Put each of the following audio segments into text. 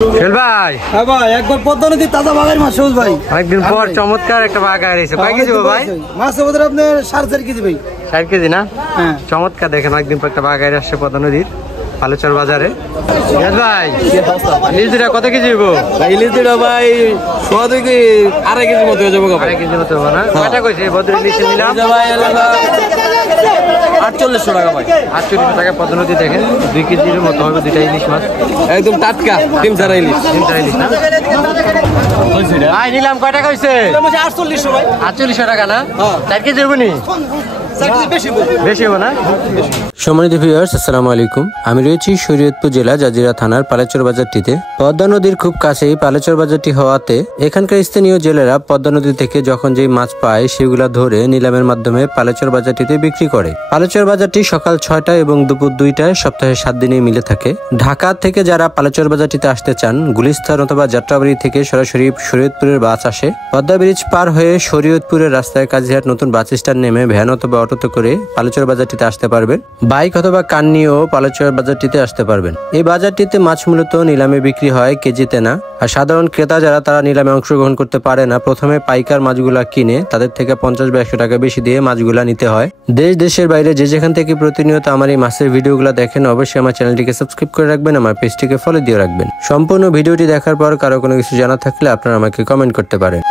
সোহেল ভাই, হ্যাঁ ভাই, একবার পদ্মা নদীর তাজা বাঘের মাছ সবুজ ভাই। অনেকদিন পর চমৎকার একটা বাঘ আইছে। কয় কেজি ভাই? মাছ ওদের আপনার 4.5 কেজি ভাই। 4 কেজি না? হ্যাঁ, চমৎকার। দেখেন অনেকদিন পর একটা বাঘ আইরে আসছে পদ্মা নদীর পালেচর বাজারে। ভাই ইলিশটা কত কেজি হইব? ইলিশটা ভাই 2.5 থেকে 2.5 কেজির মতো হয়ে যাবে। 2.5 কেজির মতো হবে না? কয়টা কইছে ভদ্র ইলিশ নিলাম? ভাই 4800 টাকা ভাই। 48 টাকা পদ্মা নদী। দেখেন 2 কেজির মতো হবে দুইটা ইলিশ মাছ, একদম টাটকা ডিম ছাড়া ইলিশ। ভাই নিলাম কয় টাকা হইছে? 4800 ভাই। 4800 টাকা না? 4 কেজি হইব নি? বেশি হবে না? সম্মানিত ভিউয়ার্স, আসসালামু আলাইকুম। আমি রয়েছি শরীয়তপুর জেলা জাজিরা থানার পালেচর বাজারটিতে। পদ্মা নদীর খুব কাছেই পালেচর বাজারটি হওয়াতে এখানকার স্থানীয় জেলেরা পদ্মা নদী থেকে যখন যেই মাছ পায় সেগুলা ধরে নিলামের মাধ্যমে পালেচর বাজারটিতে বিক্রি করে। পালেচর বাজারটি সকাল 6টা এবং দুপুর 2টায় সপ্তাহে 7 দিনে মিলে থাকে। ঢাকা থেকে যারা পালেচর বাজারটিতে আসতে চান, গুলিস্তান অথবা যাত্রাবাড়ি থেকে সরাসরি শরীয়তপুরের বাস আসে। পদ্মা ব্রিজ পার হয়ে শরীয়তপুরের রাস্তায় কাজিহাট নতুন বাস স্ট্যান্ড নেমে ভ্যান অথবা অটোতে করে পালেচর বাজারটিতে আসতে পারবেন। বাইক অথবা কার নিয়েও পালেচর বাজারটিতে আসতে পারবেন। এই বাজারটিতে মাছ মূলত নিলামে বিক্রি হয়, কেজিতে না। আর সাধারণ ক্রেতা যারা তারা নিলামে অংশগ্রহণ করতে পারে না, প্রথমে পাইকার মাছগুলা কিনে তাদের থেকে 50 বা 100 টাকা বেশি দিয়ে মাছগুলা নিতে হয়। দেশের বাইরে যে যেখান থেকে প্রতিনিয়ত আমার এই মাছের ভিডিওগুলো দেখেন, অবশ্যই আমার চ্যানেলটিকে সাবস্ক্রাইব করে রাখবেন, আমার পেজটিকে ফলো দিয়ে রাখবেন। সম্পূর্ণ ভিডিওটি দেখার পর কারো কোনো কিছু জানা থাকলে আপনারা আমাকে কমেন্ট করতে পারেন।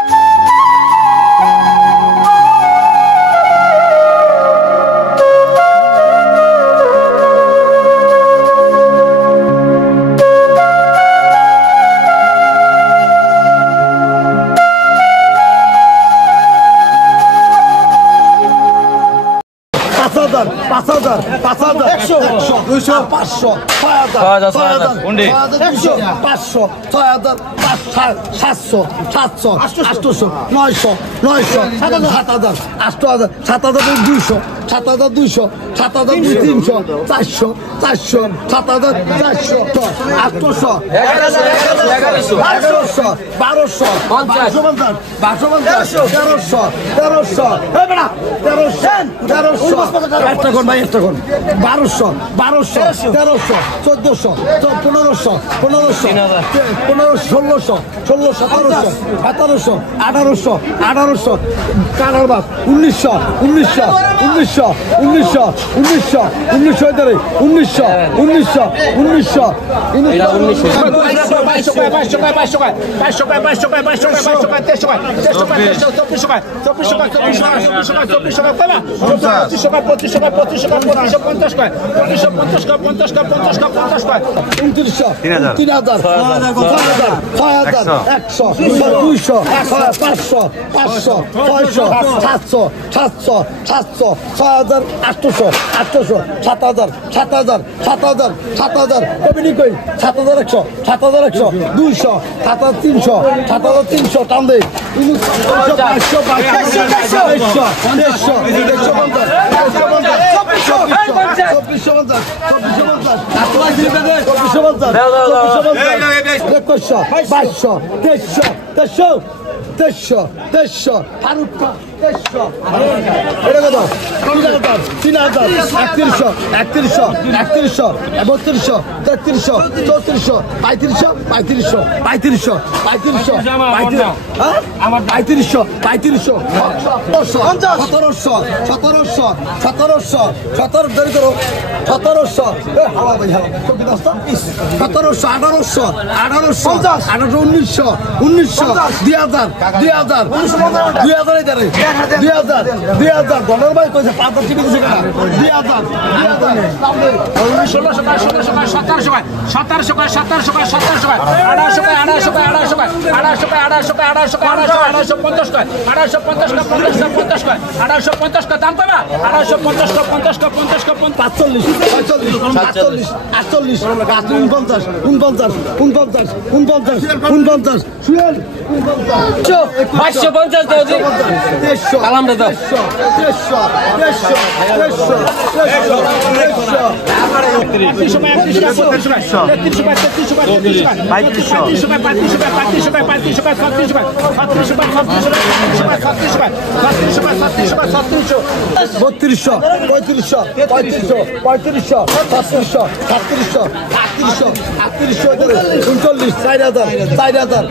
বত্রিশশো, পঁয়ত্রিশশো, পঁয়ত্রিশশো, পঁয়ত্রিশশো, ছত্রিশশো, সাতত্রিশশো, আটত্রিশশো, আটত্রিশশো, 39, 4,000, 4,000,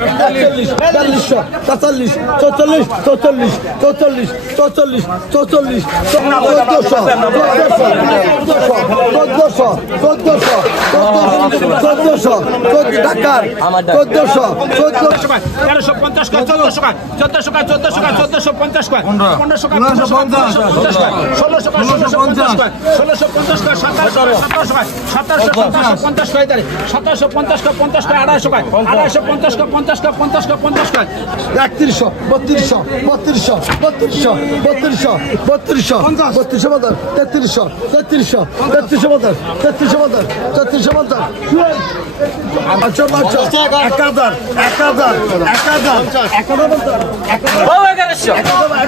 41, 4200, 43, 44, 44, 44, 44, 44, 1400, 1400, ঢাকার 1400, 1350 1400 1400 1400 1450 1500 1550 1650 1650 একত্রিশশো, বত্রিশশো, বত্রিশশো, বত্রিশশো, বত্রিশশো, বত্রিশশো, বত্রিশশো পঞ্চাশ, তেত্রিশশো, তেত্রিশশো, তেত্রিশশো পঞ্চাশ, তেত্রিশশো পঞ্চাশ, তেত্রিশশো পঞ্চাশ, পাঁচশো, পাঁচশো, 1000, 1000, 1000, 1100,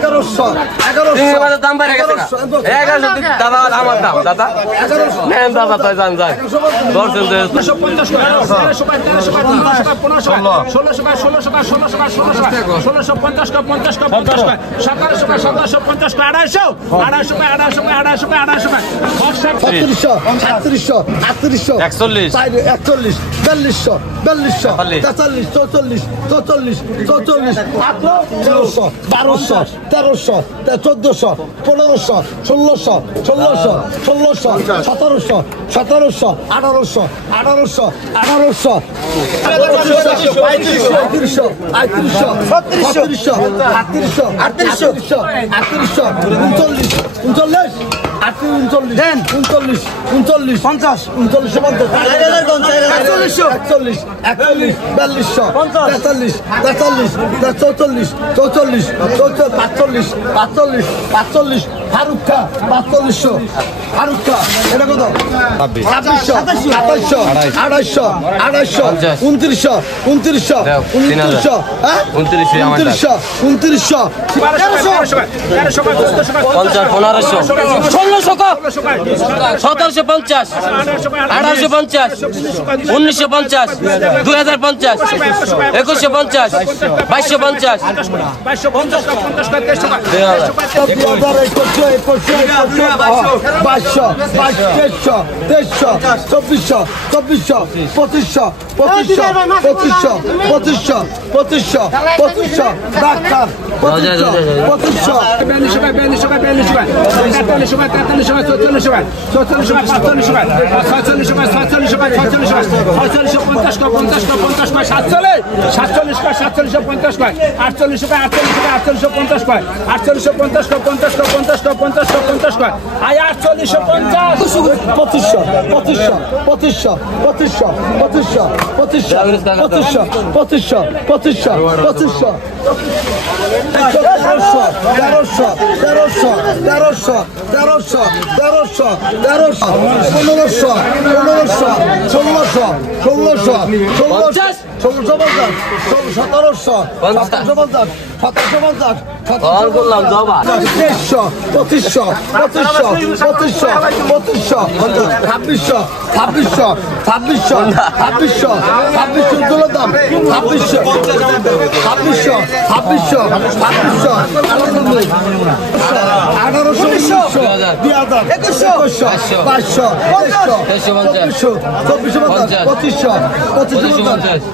1100, দাম বাইরে গেছে 1100 দাদা আমার দাম দাদা নেন দাদা তাই জান যান দর্শন দেন 1650 বত্রিশশো, আটত্রিশশো, আটত্রিশশো, 41, 41, 4200, 4200, 43, 44, 44, 44, 1300, 1200, 1300, 1400, 1500, 1600, 1600, 1600, 1700, 1700, 1800, 1800, 1800, 3500, 3500, 3600, 3800, 3800, 3800, 39, 39, 39, 39, 50, 39, 41, 41, 4200, 43, 43, 44, 44, 45, 45, 45, ফারুক্কা 4500, ফারুক্কা এটা কত? 2600, 2700, 2800, 2800, 2900, 2900, 2900, হ্যাঁ 2900, 2900,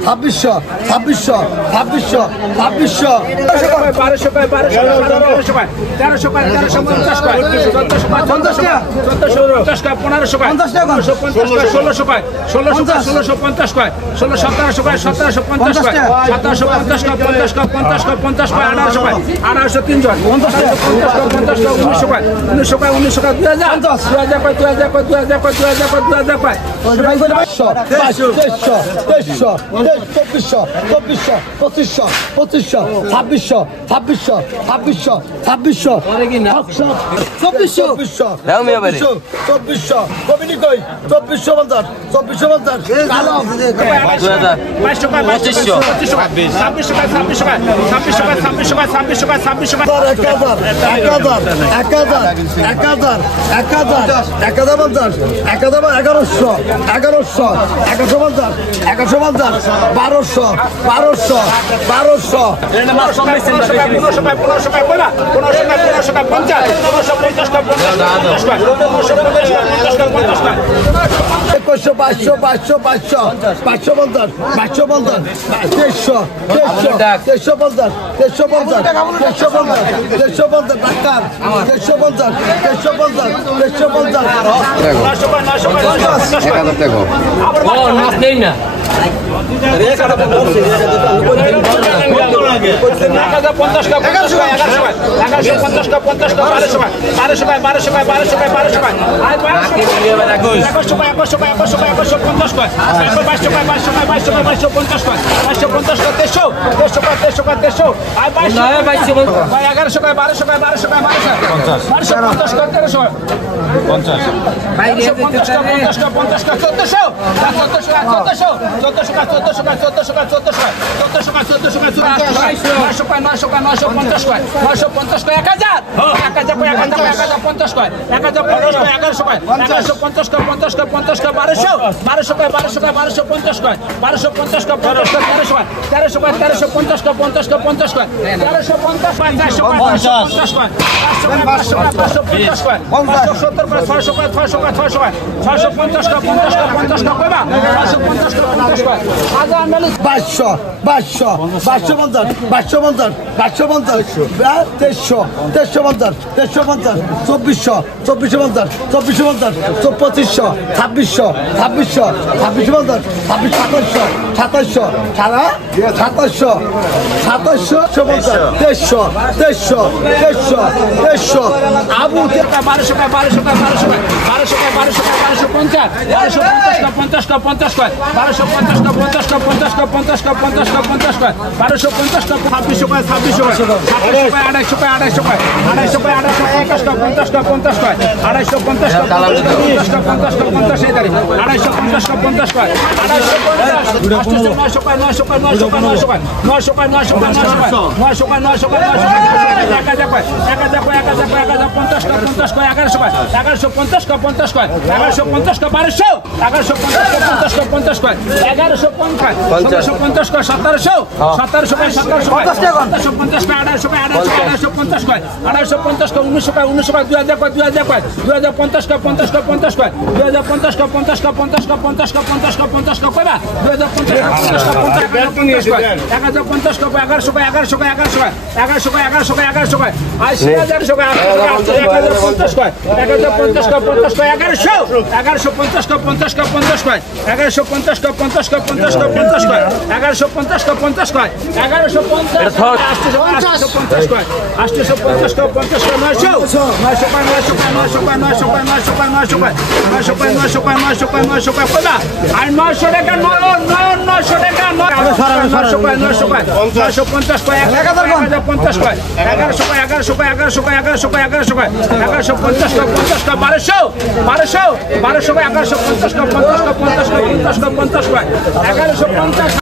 50 1500 1600 1750 1850 1950 2050 2150 2250 2600